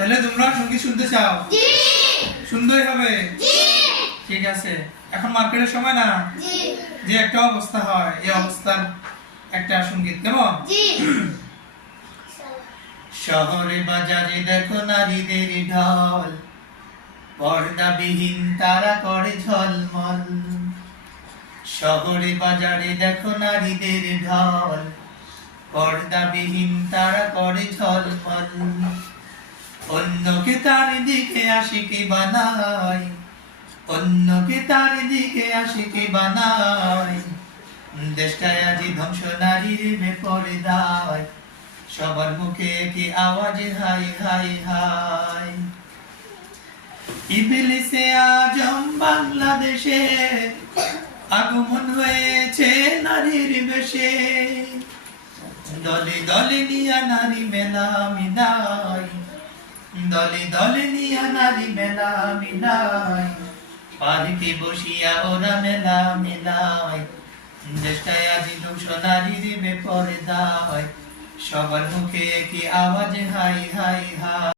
তাহলে তোমরা সঙ্গীত শুনতে চাও? জি। সুন্দরই হবে? জি। ঠিক আছে, এখন মার্কেটের সময় না? জি। যে একটা অবস্থা হয়, এই অবস্থার একটা সঙ্গীত কেমন? জি। শহরে বাজারে দেখো নারীদের ঢল, পর্দাবিহীন তারা করে ঝলমল। শহরে বাজারে দেখো নারীদের ঢল, পর্দাবিহীন তারা করে ঝলমল। অন্যকে তার দিকে আশিকি বানায়, অন্যকে তার দিকে আশিকি বানায়। দেশটায় আজি ধ্বংস নারীর বেপরদায়, সবার মুখে কি আওয়াজ হাই হাই হাই। ইবলিসে আজম বাংলাদেশে আগমন হয়েছে নারীর বেশে। দলে দলে নিয়া নারী মেলা মিলাই, দলে দলে নিয়া নারী মেলা মিলাই। পার্কে বসিয়া ওরা মেলা মিলাই। দেশটায় আজি ধ্বংস নারীর বেপরদায়, সবার মুখে কি আওয়াজ হাই হাই হাই।